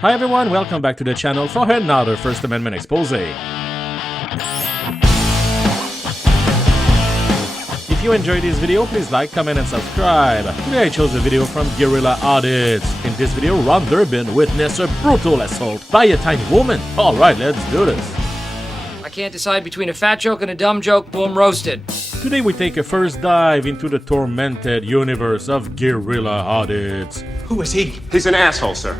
Hi everyone, welcome back to the channel for another First Amendment expose. If you enjoyed this video, please like, comment, and subscribe. Today I chose a video from Guerrilla Audits. In this video, Durbin witnessed a brutal assault by a tiny woman. Alright, let's do this. I can't decide between a fat joke and a dumb joke, boom, roasted. Today we take a first dive into the tormented universe of Guerrilla Audits. Who is he? He's an asshole, sir.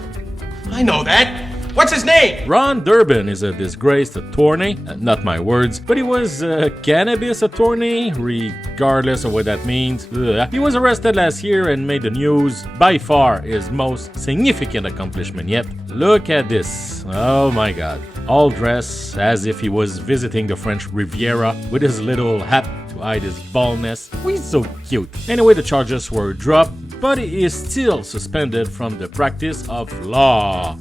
I know that. What's his name? Durbin is a disgraced attorney, not my words, but he was a cannabis attorney, regardless of what that means. He was arrested last year and made the news, by far his most significant accomplishment yet. Look at this, oh my god. All dressed as if he was visiting the French Riviera with his little hat to hide his baldness. He's so cute. Anyway, the charges were dropped, but he is still suspended from the practice of law.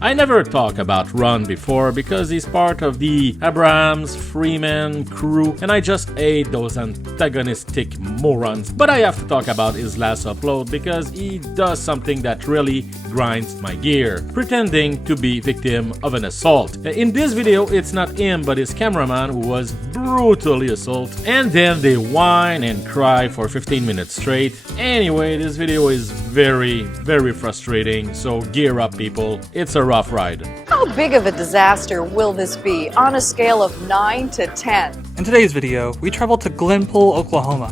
I never talked about Ron before because he's part of the Abrams Freeman crew and I just hate those antagonistic morons. But I have to talk about his last upload because he does something that really grinds my gear, pretending to be victim of an assault. In this video, it's not him but his cameraman who was brutally assaulted, and then they whine and cry for 15 minutes straight. Anyway, this video is very frustrating, so gear up people, it's a rough ride. How big of a disaster will this be on a scale of 9 to 10? In today's video, we travel to Glenpool, Oklahoma,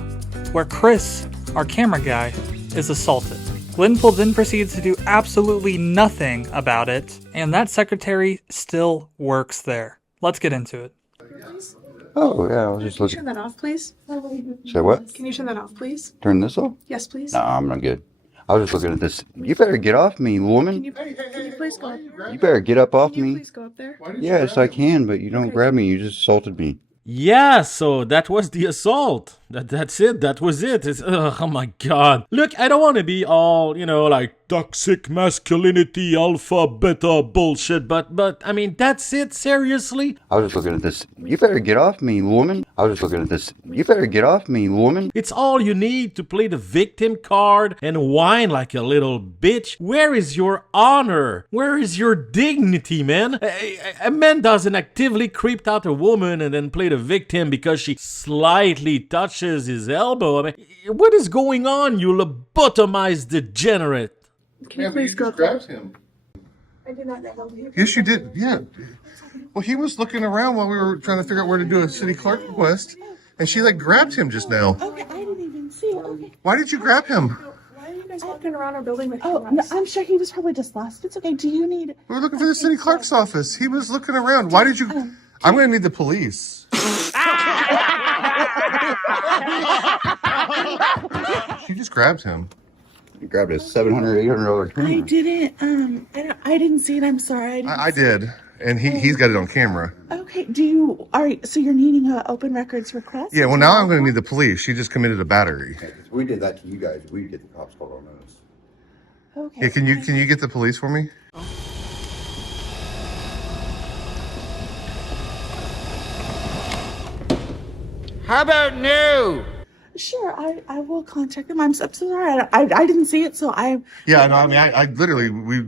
where Chris, our camera guy, is assaulted. Glenpool then proceeds to do absolutely nothing about it, and that secretary still works there. Let's get into it. Oh, yeah, I was just looking. Can you turn that off, please? Say what? Can you turn that off, please? Turn this off? Yes, please. No, I'm not good. I was just looking at this. You better get off me, woman. Can you please go up? You better get up off Can you me. please go up there? Yes, I can, but you don't grab me. You just assaulted me. Yeah, so that was the assault. That's it. That was it. Oh my god. Look, I don't want to be all, like toxic masculinity, alpha, beta bullshit, but I mean, that's it, seriously? I was just looking at this. You better get off me, woman. I was just looking at this. You better get off me, woman. It's all you need to play the victim card and whine like a little bitch. Where is your honor? Where is your dignity, man? A man doesn't actively creep out a woman and then play the victim because she slightly touches his elbow. I mean, what is going on, you lobotomized degenerate? Can you please go up Grabs there? him. I did not know you. Yes, you did. Yeah. Well, he was looking around while we were trying to figure out where to do a city clerk request, and she grabbed him just now. Okay, I didn't even see it. Okay. Why did you grab him? Why are you guys walking around our building with Oh, no, I'm sure he was probably just lost. It's okay. Do you need... We were looking for the city clerk's office. He was looking around. Why did you? I'm going to need the police. She just grabbed him. You grabbed a $700, $800 camera. I didn't, I didn't see it. I'm sorry. I did, and he's got it on camera. Okay, so you're needing an open records request? Yeah. Well, now I'm going to need the police. She just committed a battery. We did that to you guys. We get the cops called on us. Okay. Yeah. Can you get the police for me? How about new? Sure, I will contact them. I'm so sorry. I didn't see it, so I... Yeah. No. I mean, I literally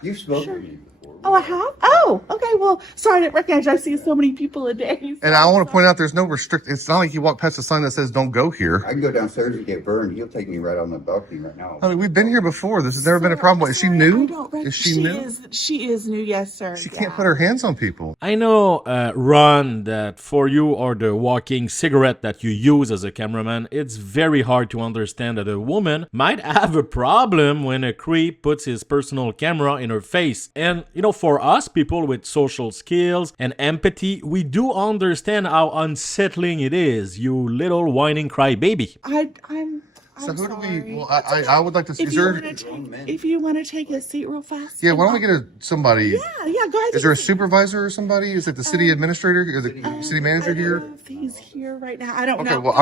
You've spoken to me before. Oh, I have? Oh, okay. Well, sorry, I didn't recognize you. I see so many people a day. So And I want to point out, there's no it's not like you walk past a sign that says "Don't go here." I can go downstairs and get burned. He'll take me right on the balcony right now. I mean, we've been here before. This has never been a problem. Is she new? Is she she new? She is new, yes, sir. She can't put her hands on people. I know, Ron, that for you or the walking cigarette that you use as a cameraman, it's very hard to understand that a woman might have a problem when a creep puts his personal camera in her face. And, for us, people with social skills and empathy, we do understand how unsettling it is, you little whining crybaby. So who sorry. do we? Well, I would like to. If you want to take a seat real fast. Yeah. Why don't we get somebody? Yeah. Go ahead. Is there a supervisor or somebody? Is it the city administrator or the city manager here? I don't know if he's here right now. I don't know. Okay. Well,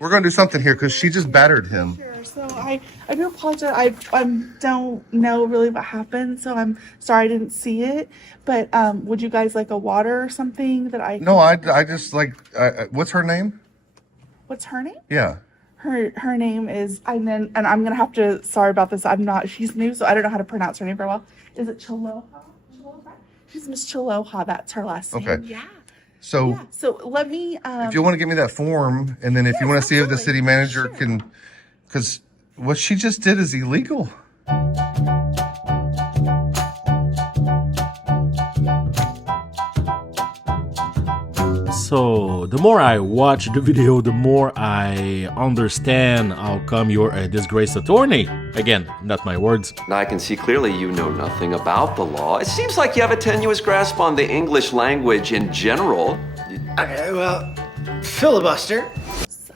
we're gonna do something here because she just battered him. Sure. So I do apologize. I don't know really what happened, so I'm sorry I didn't see it. But would you guys like a water or something that I? No, I just what's her name? What's her name? Yeah. Her name is, and I'm gonna have to, sorry about this, she's new, so I don't know how to pronounce her name very well. Is it Chiloha? She's Miss Chiloha, that's her last name. Okay. Yeah. So Yeah. So let me, if you want to give me that form, and then if you want to see if the city manager can, because what she just did is illegal. So, the more I watch the video, the more I understand how come you're a disgraced attorney. Again, not my words. Now I can see clearly you know nothing about the law. It seems like you have a tenuous grasp on the English language in general. Okay, well, filibuster.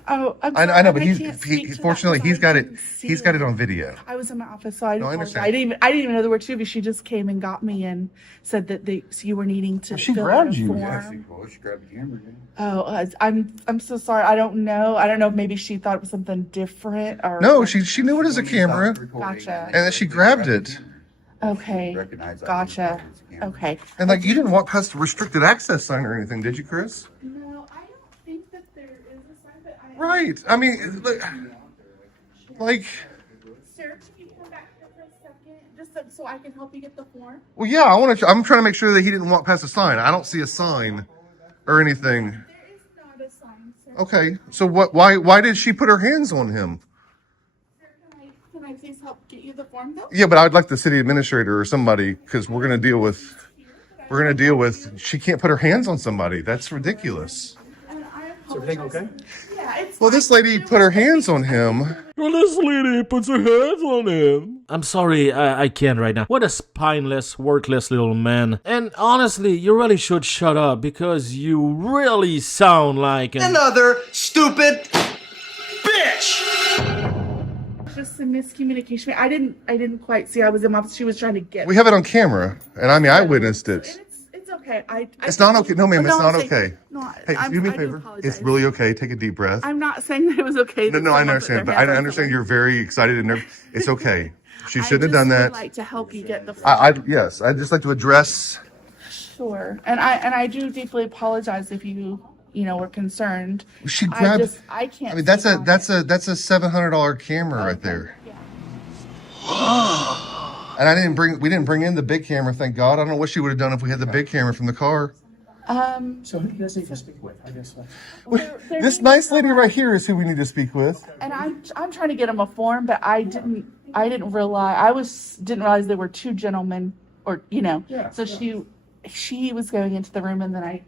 oh, I'm I sorry, know, but I can't speak to that fortunately because he's got I it. didn't see He's got it on video. I was in my office, so I No, I apologize. understand. I didn't even know there were two of you. She just came and got me and said that so you were needing to. She fill grabbed out a you. form. Yeah, She grabbed the camera. Oh, I'm so sorry. I don't know. I don't know if maybe she thought it was something different or. No, she knew it as a camera, Gotcha. and then she grabbed it. Okay. Gotcha. Okay. And like you didn't walk past the restricted access sign or anything, did you, Chris? No, I don't think that there is a sign, but I. Right. I mean, like. Sarah, can you come back here for a second, just so I can help you get the form? Well, yeah, I'm trying to make sure that he didn't walk past the sign. I don't see a sign or anything. There is not a sign, sir. Okay, so what? Why did she put her hands on him? Sir, can I please help get you the form though? Yeah, but I'd like the city administrator or somebody because we're gonna deal with. She can't put her hands on somebody. That's ridiculous. And I apologize. Is everything okay? Yeah, it's Well, this lady put her hands on him. Well, this lady puts her hands on him. I'm sorry, I can't right now. What a spineless, worthless little man. And honestly, you really should shut up because you really sound like Another stupid bitch! just a miscommunication. I didn't quite see. I was in my office. She was trying to get. We have it on camera, and I mean, I witnessed And it. it's okay. It's not okay. No, ma'am, it's not I'm saying- okay. No, Hey, do me a favor. It's really okay. Take a deep breath. I'm not saying that it was okay. No, I understand, but I understand you're very excited and nervous. It's okay. She shouldn't have done that. I'd like to help you get the. Yes, I'd just like to address. Sure, and I do deeply apologize if you were concerned. She grabbed. I can't. I mean, that's speak on a it. that's a $700 camera right there. Yeah. And we didn't bring in the big camera, thank God. I don't know what she would have done if we had the big camera from the car. So who do you guys need to speak with? I guess. This nice lady right here is who we need to speak with. And I'm trying to get him a form, but I didn't realize didn't realize there were two gentlemen, or Yeah, So she was going into the room, and then I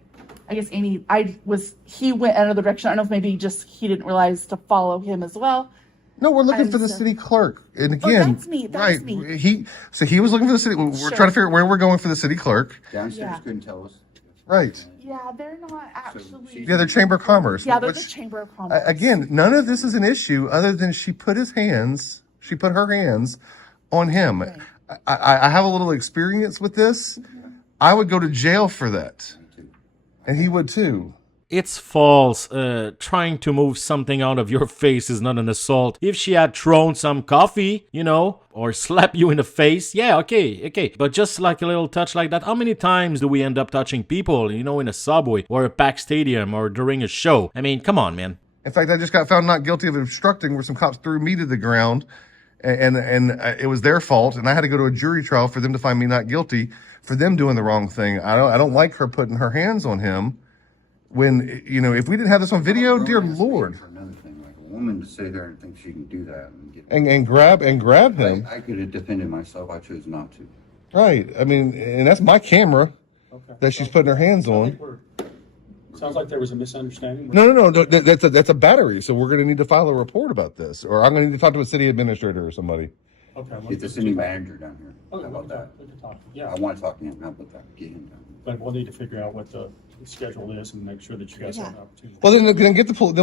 guess he went another direction. I don't know if maybe he didn't realize to follow him as well. No, we're looking And for the so- city clerk. And again, that's me, right? me. He was looking for the city. We're Sure. trying to figure out where we're going for the city clerk. Downstairs Yeah. couldn't tell us. Right. Yeah, they're not actually. Yeah, they're Chamber of Commerce. Yeah, they're the Which- Chamber of Commerce. Again, none of this is an issue other than she put her hands on him. I have a little experience with this. I would go to jail for that. And he would too. It's false. Trying to move something out of your face is not an assault. If she had thrown some coffee, or slapped you in the face, yeah, okay. But just like a little touch like that, how many times do we end up touching people, in a subway or a packed stadium or during a show? I mean, come on, man. In fact, I just got found not guilty of obstructing where some cops threw me to the ground and it was their fault. And I had to go to a jury trial for them to find me not guilty for them doing the wrong thing. I don't like her putting her hands on him. When, if we didn't have this on video, dear Lord. For another thing, like a woman to sit there and think she can do that and get. And grab him. I could have defended myself. I chose not to. Right. I mean, and that's my camera that she's putting her hands on. Sounds like there was a misunderstanding. No. That's a battery. So we're going to need to file a report about this, or I'm going to need to talk to a city administrator or somebody. Okay. Get the city manager down here. Okay, how about that? We can talk. Yeah. I want to talk to him. How about that? Get him down. But we'll need to figure out what the schedule is and make sure that you guys have an opportunity. Well, then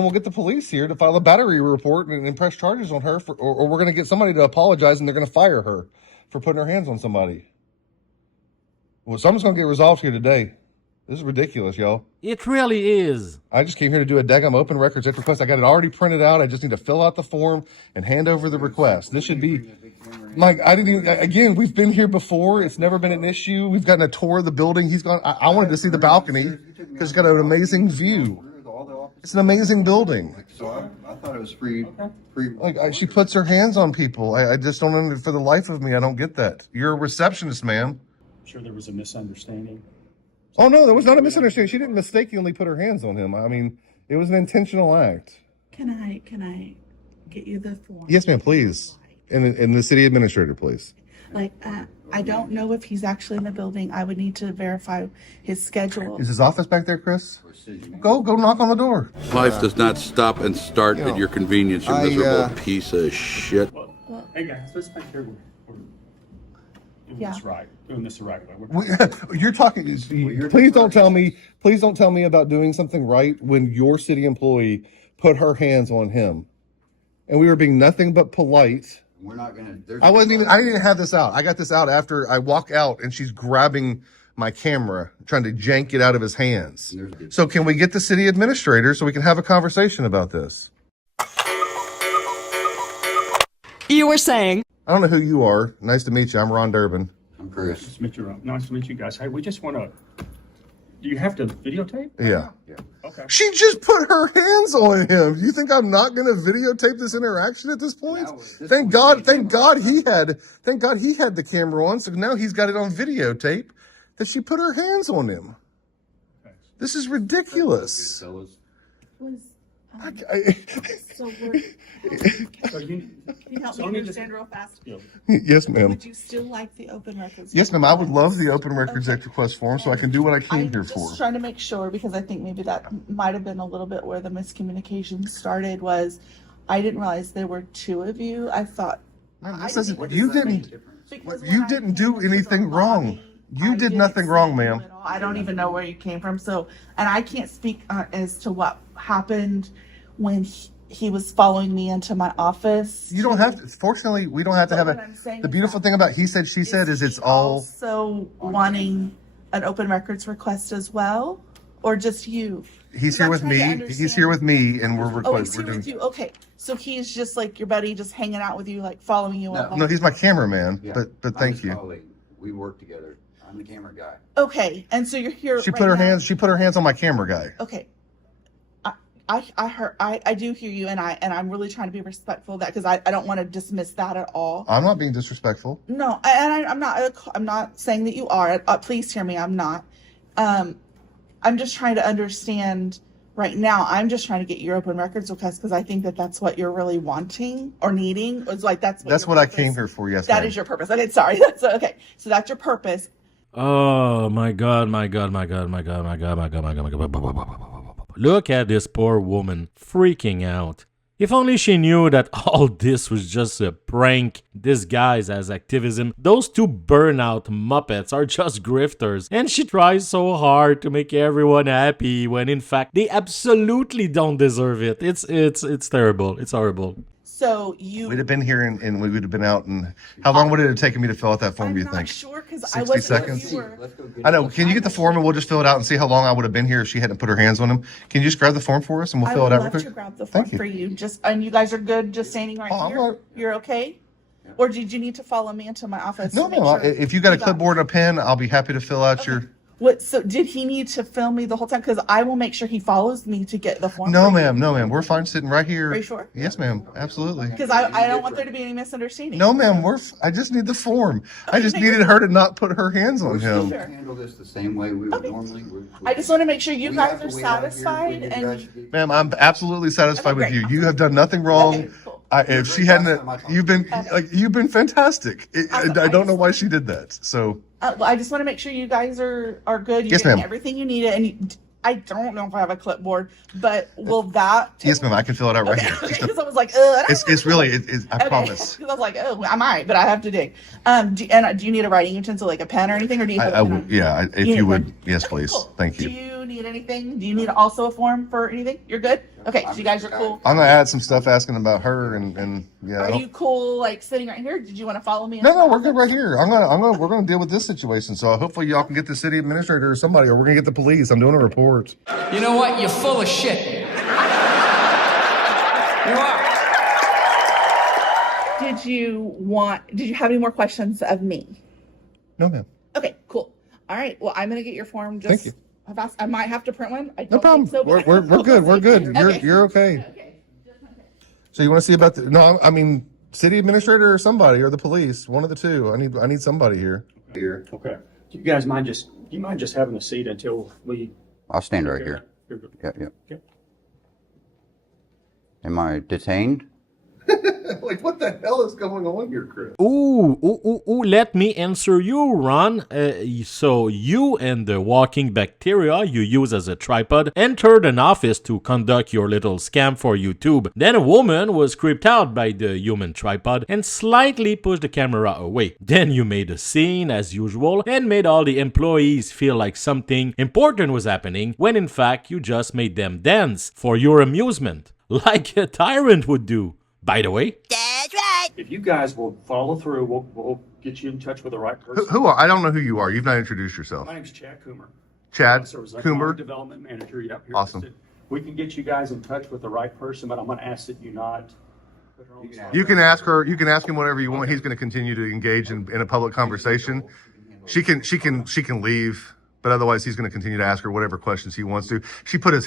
we'll get the police here to file a battery report and press charges on her, or we're going to get somebody to apologize and they're going to fire her for putting her hands on somebody. Well, something's going to get resolved here today. This is ridiculous, y'all. It really is. I just came here to do a daggum open records act request. I got it already printed out. I just need to fill out the form and hand over the request. This should be, Mike, again, we've been here before. It's never been an issue. We've gotten a tour of the building. He's gone. I wanted to see the balcony because it's got an amazing view. It's an amazing building. So I thought it was free. Like she puts her hands on people. I just don't, for the life of me, I don't get that. You're a receptionist, ma'am. I'm sure there was a misunderstanding. Oh no, there was not a misunderstanding. She didn't mistakenly put her hands on him. I mean, it was an intentional act. Can I get you the form? Yes, ma'am, please. And the city administrator, please. Like, I don't know if he's actually in the building. I would need to verify his schedule. Is his office back there, Chris? Go knock on the door. Life does not stop and start at your convenience, you miserable piece of shit. Well, hey guys, let's make sure we're doing this right. Doing this the right way. You're talking. Please don't tell me. Please don't tell me about doing something right when your city employee put her hands on him, and we were being nothing but polite. We're not gonna. I didn't even have this out. I got this out after I walk out, and she's grabbing my camera, trying to jank it out of his hands. So can we get the city administrator so we can have a conversation about this? You were saying. I don't know who you are. Nice to meet you. I'm Ron Durbin. I'm Chris. Nice to meet you guys. Hey, we just want to. Do you have to videotape? Yeah. Okay. She just put her hands on him. You think I'm not going to videotape this interaction at this point? Thank God he had the camera on, so now he's got it on videotape that she put her hands on him. This is ridiculous. So Can you help me understand real fast? Yes, ma'am. Would you still like the open records? Yes, ma'am. I would love the open records act request form so I can do what I came here for. I'm just trying to make sure, because I think maybe that might have been a little bit where the miscommunication started. Was I didn't realize there were two of you. I thought you didn't do anything wrong. You did nothing wrong, ma'am. I don't even know where you came from. So, and I can't speak as to what happened when he was following me into my office. You don't have to. Fortunately, we don't have to have the beautiful thing about he said, she said is it's all. So wanting an open records request as well, or just you? He's here with me. He's here with me, and we're requesting. Oh, he's here with you. Okay, so he's just like your buddy, just hanging out with you, like following you. No, he's my cameraman. Yeah. But thank you. Colleague. We work together. I'm the camera guy. Okay, and so you're here. She put her hands. She put her hands on my camera guy. Okay. I do hear you, and I'm really trying to be respectful of that, because I don't want to dismiss that at all. I'm not being disrespectful. No, I'm not saying that you are. Please hear me. I'm not. I'm just trying to understand right now. I'm just trying to get your open records request, because I think that's what you're really wanting or needing. It's like that's what I came here for. Yes, that is your purpose. Okay, sorry. That's okay. So that's your purpose. Oh my God. Look at this poor woman freaking out. If only she knew that all this was just a prank disguised as activism. Those two burnout muppets are just grifters, and she tries so hard to make everyone happy when in fact they absolutely don't deserve it. It's terrible. It's horrible. So we'd have been here and we would have been out. And how long would it have taken me to fill out that form? Do you think? Sure, because 60 seconds. I know. Can you get the form and we'll just fill it out and see how long I would have been here if she hadn't put her hands on him? Can you just grab the form for us and we'll fill it out real quick? I would love to grab the form for you. And you guys are good just standing right here? You're okay? Or did you need to follow me into my office? No. If you got a clipboard and a pen, I'll be happy to fill out your. So did he need to film me the whole time? Because I will make sure he follows me to get the form. No, ma'am. We're fine sitting right here. Are you sure? Yes, ma'am. Absolutely. Because I don't want there to be any misunderstanding. No, ma'am. I just need the form. I just needed her to not put her hands on him. We're handle this the same way we would normally. I just want to make sure you guys are satisfied. And ma'am, I'm absolutely satisfied with you. You have done nothing wrong. Okay, cool. If she hadn't, you've been fantastic. I don't know why she did that. So. Well, I just want to make sure you guys are good. You're yes, getting ma'am. everything you need. And I don't know if I have a clipboard, but will that? Yes, ma'am. I can fill it out right here. Because I was like, it's really. I promise. Because I was like, I might, but I have to dig. Do you need a writing utensil, like a pen or anything, or do you? If you would, yes, please. Cool. Thank you. Do you need anything? Do you need also a form for anything? You're good. Okay, so you guys are cool. I'm gonna add some stuff asking about her and yeah. Are you cool, like sitting right here? Did you want to follow me? No, we're good right here. We're gonna deal with this situation. So hopefully y'all can get the city administrator or somebody, or we're gonna get the police. I'm doing a report. You know what? You're full of shit. You are. Did you have any more questions of me? No, ma'am. Okay, cool. All right. Well, I'm gonna get your form. Thank you. I might have to print one. I don't No problem. think so, but We're good. We're good. Okay. You're okay. So you want to see about the? No, I mean city administrator or somebody or the police. One of the two. I need somebody here. Okay. Do you guys mind just having a seat until we? I'll stand right here. You're good. Yeah. Okay. Am I detained? Like, what the hell is going on here, Chris? Ooh, let me answer you, Ron. So you and the walking bacteria you use as a tripod entered an office to conduct your little scam for YouTube. Then a woman was creeped out by the human tripod and slightly pushed the camera away. Then you made a scene as usual and made all the employees feel like something important was happening when in fact you just made them dance for your amusement, like a tyrant would do. By the way, That's right. If you guys will follow through, we'll get you in touch with the right person. Who are? I don't know who you are. You've not introduced yourself. My name's Chad Coomer. Chad Coomer, Coomer. Development Manager. Yep. Here. Awesome. We can get you guys in touch with the right person, but I'm going to ask that you not. You can ask her. You can ask him whatever you want. He's going to continue to engage in a public conversation. She can leave, but otherwise he's going to continue to ask her whatever questions he wants to. She put her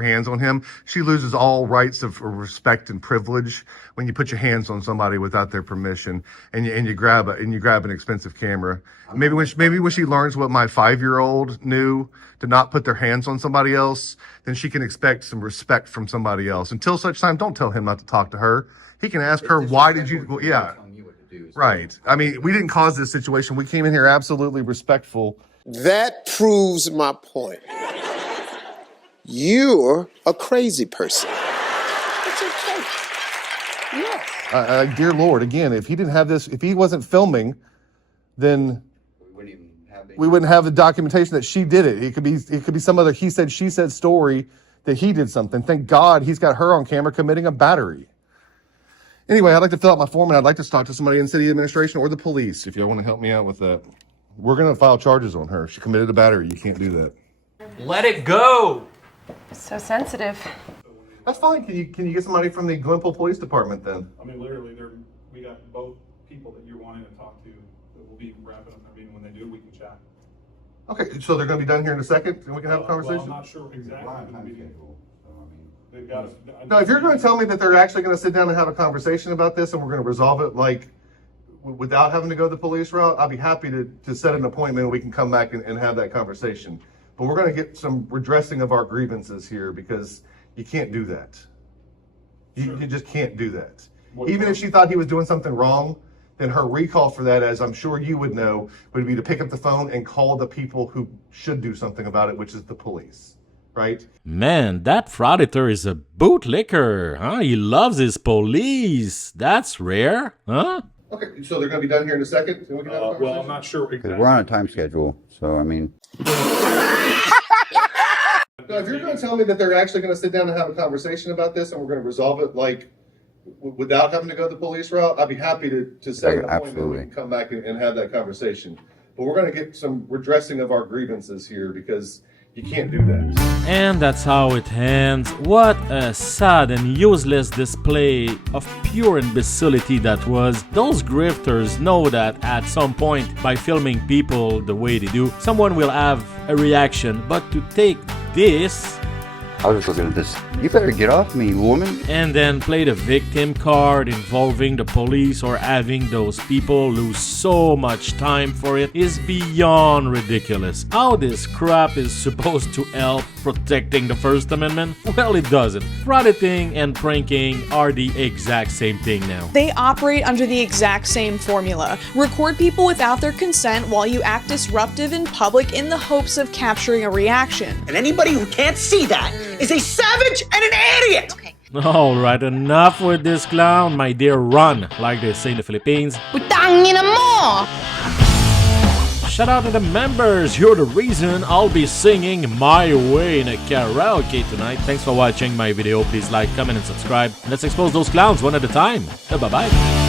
hands on him. She loses all rights of respect and privilege when you put your hands on somebody without their permission and you grab an expensive camera. Maybe when she learns what my 5-year-old knew, to not put their hands on somebody else, then she can expect some respect from somebody else. Until such time, don't tell him not to talk to her. He can ask her, why did you, well, yeah. Right. I mean, we didn't cause this situation. We came in here absolutely respectful. That proves my point. You're a crazy person. It's okay. Yes. Dear Lord, again, if he wasn't filming, then we wouldn't have the documentation that she did it. It could be some other he said, she said story that he did something. Thank God he's got her on camera committing a battery. Anyway, I'd like to fill out my form and I'd like to talk to somebody in city administration or the police if y'all want to help me out with that. We're going to file charges on her. She committed a battery. You can't do that. Let it go. So sensitive. That's fine. Can you get somebody from the Glenpool Police Department then? I mean, literally, we got both people that you're wanting to talk to that will be wrapping up their meeting. When they do, we can chat. Okay, so they're going to be done here in a second and we can have a conversation? Well, I'm not sure exactly. No, if you're going to tell me that they're actually going to sit down and have a conversation about this and we're going to resolve it like without having to go the police route, I'll be happy to set an appointment and we can come back and have that conversation. But we're going to get some redressing of our grievances here because you can't do that. You just can't do that. Even if she thought he was doing something wrong, then her recall for that, as I'm sure you would know, would be to pick up the phone and call the people who should do something about it, which is the police, right? man, that Frauditor is a bootlicker, huh? He loves his police. That's rare, huh? Okay, so they're going to be done here in a second? And we can have a conversation? Well, I'm not sure exactly. We're on a time schedule, so I mean. No, if you're going to tell me that they're actually going to sit down and have a conversation about this and we're going to resolve it like without having to go the police route, I'd be happy to set an appointment and we can come back and have that conversation. But we're going to get some redressing of our grievances here because you can't do that. And that's how it ends. What a sad and useless display of pure imbecility that was. Those grifters know that at some point, by filming people the way they do, someone will have a reaction. But to take this I was just looking at this. You better get off me, woman. and then play the victim card involving the police or having those people lose so much time for it is beyond ridiculous. How this crap is supposed to help protecting the First Amendment? Well, it doesn't. Frauditing and pranking are the exact same thing now. They operate under the exact same formula. Record people without their consent while you act disruptive in public in the hopes of capturing a reaction. And anybody who can't see that is a savage and an idiot! Okay. Alright, enough with this clown, my dear. Run, like they say in the Philippines. Putangina mo! Shout out to the members, you're the reason I'll be singing My Way in a karaoke tonight. Thanks for watching my video, please like, comment and subscribe. And let's expose those clowns one at a time. Bye bye.